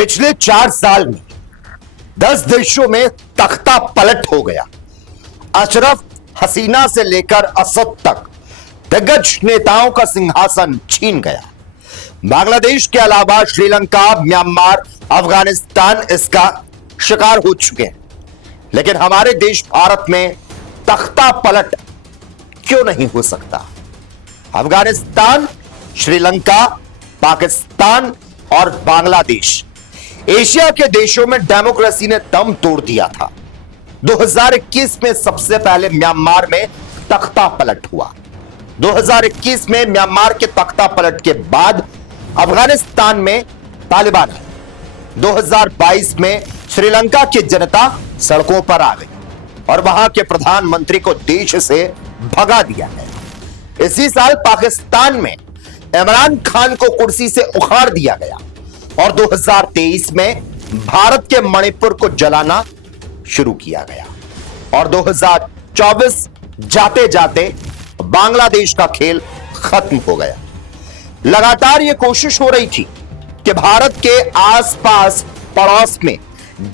पिछले 4 साल में 10 देशों में तख्ता पलट हो गया। अशरफ हसीना से लेकर असद तक दिग्गज नेताओं का सिंहासन छीन गया। बांग्लादेश के अलावा श्रीलंका, म्यांमार, अफगानिस्तान इसका शिकार हो चुके हैं। लेकिन हमारे देश भारत में तख्ता पलट क्यों नहीं हो सकता? अफगानिस्तान, श्रीलंका, पाकिस्तान और बांग्लादेश एशिया के देशों में डेमोक्रेसी ने दम तोड़ दिया था। 2021 में सबसे पहले म्यांमार में तख्ता पलट हुआ। 2021 में म्यांमार के तख्ता पलट के बाद अफगानिस्तान में तालिबान आए। 2022 में श्रीलंका की जनता सड़कों पर आ गई और वहां के प्रधानमंत्री को देश से भगा दिया है। इसी साल पाकिस्तान में इमरान खान को कुर्सी से उखाड़ दिया गया और 2023 में भारत के मणिपुर को जलाना शुरू किया गया और 2024 जाते जाते बांग्लादेश का खेल खत्म हो गया। लगातार यह कोशिश हो रही थी कि भारत के आसपास पड़ोस में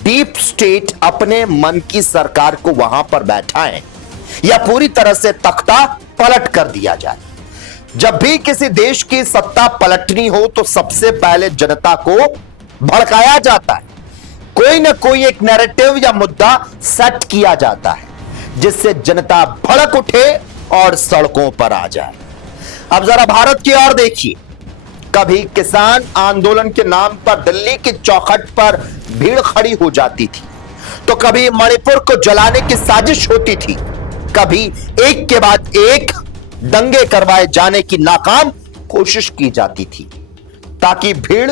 डीप स्टेट अपने मन की सरकार को वहां पर बैठाएं या पूरी तरह से तख्ता पलट कर दिया जाए। जब भी किसी देश की सत्ता पलटनी हो तो सबसे पहले जनता को भड़काया जाता है। कोई ना कोई एक नैरेटिव या मुद्दा सेट किया जाता है जिससे जनता भड़क उठे और सड़कों पर आ जाए। अब जरा भारत की ओर देखिए। कभी किसान आंदोलन के नाम पर दिल्ली की चौखट पर भीड़ खड़ी हो जाती थी, तो कभी मणिपुर को जलाने की साजिश होती थी, कभी एक के बाद एक दंगे करवाए जाने की नाकाम कोशिश की जाती थी ताकि भीड़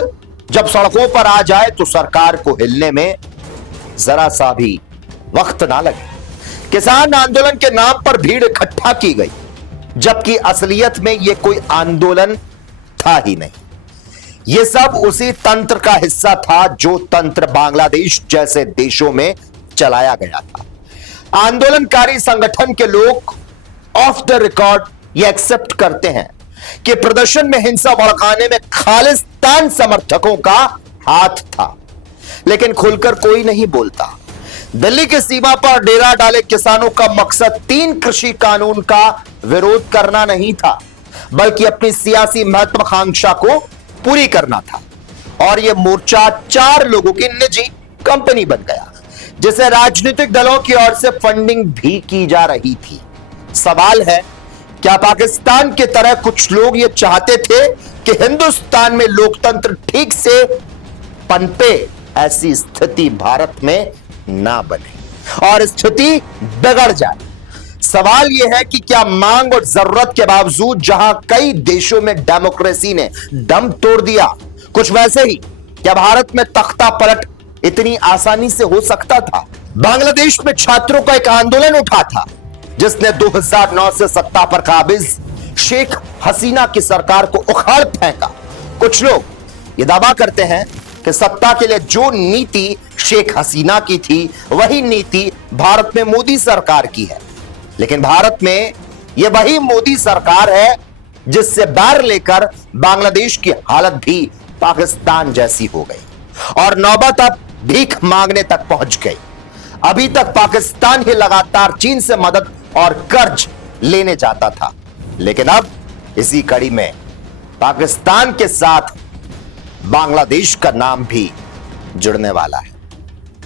जब सड़कों पर आ जाए तो सरकार को हिलने में जरा सा भी वक्त ना लगे। किसान आंदोलन के नाम पर भीड़ इकट्ठा की गई, जबकि असलियत में यह कोई आंदोलन था ही नहीं। यह सब उसी तंत्र का हिस्सा था जो तंत्र बांग्लादेश जैसे देशों में चलाया गया था। आंदोलनकारी संगठन के लोग ऑफ द रिकॉर्ड ये एक्सेप्ट करते हैं कि प्रदर्शन में हिंसा भड़काने में खालिस्तान समर्थकों का हाथ था, लेकिन खुलकर कोई नहीं बोलता। दिल्ली की सीमा पर डेरा डाले किसानों का मकसद 3 कृषि कानून का विरोध करना नहीं था, बल्कि अपनी सियासी महत्वाकांक्षा को पूरी करना था। और यह मोर्चा 4 लोगों की निजी कंपनी बन गया, जिसे राजनीतिक दलों की ओर से फंडिंग भी की जा रही थी। सवाल है, क्या पाकिस्तान की तरह कुछ लोग ये चाहते थे कि हिंदुस्तान में लोकतंत्र ठीक से पनपे? ऐसी स्थिति भारत में ना बने और स्थिति बिगड़ जाए। सवाल यह है कि क्या मांग और जरूरत के बावजूद जहां कई देशों में डेमोक्रेसी ने दम तोड़ दिया, कुछ वैसे ही क्या भारत में तख्ता पलट इतनी आसानी से हो सकता था? बांग्लादेश में छात्रों का एक आंदोलन उठा था जिसने 2009 से सत्ता पर काबिज शेख हसीना की सरकार को उखाड़ फेंका। कुछ लोग यह दावा करते हैं कि सत्ता के लिए जो नीति शेख हसीना की थी वही नीति भारत में मोदी सरकार की है, लेकिन भारत में यह वही मोदी सरकार है जिससे बैर लेकर बांग्लादेश की हालत भी पाकिस्तान जैसी हो गई और नौबत अब भीख मांगने तक पहुंच गई। अभी तक पाकिस्तान ही लगातार चीन से मदद और कर्ज लेने जाता था, लेकिन अब इसी कड़ी में पाकिस्तान के साथ बांग्लादेश का नाम भी जुड़ने वाला है।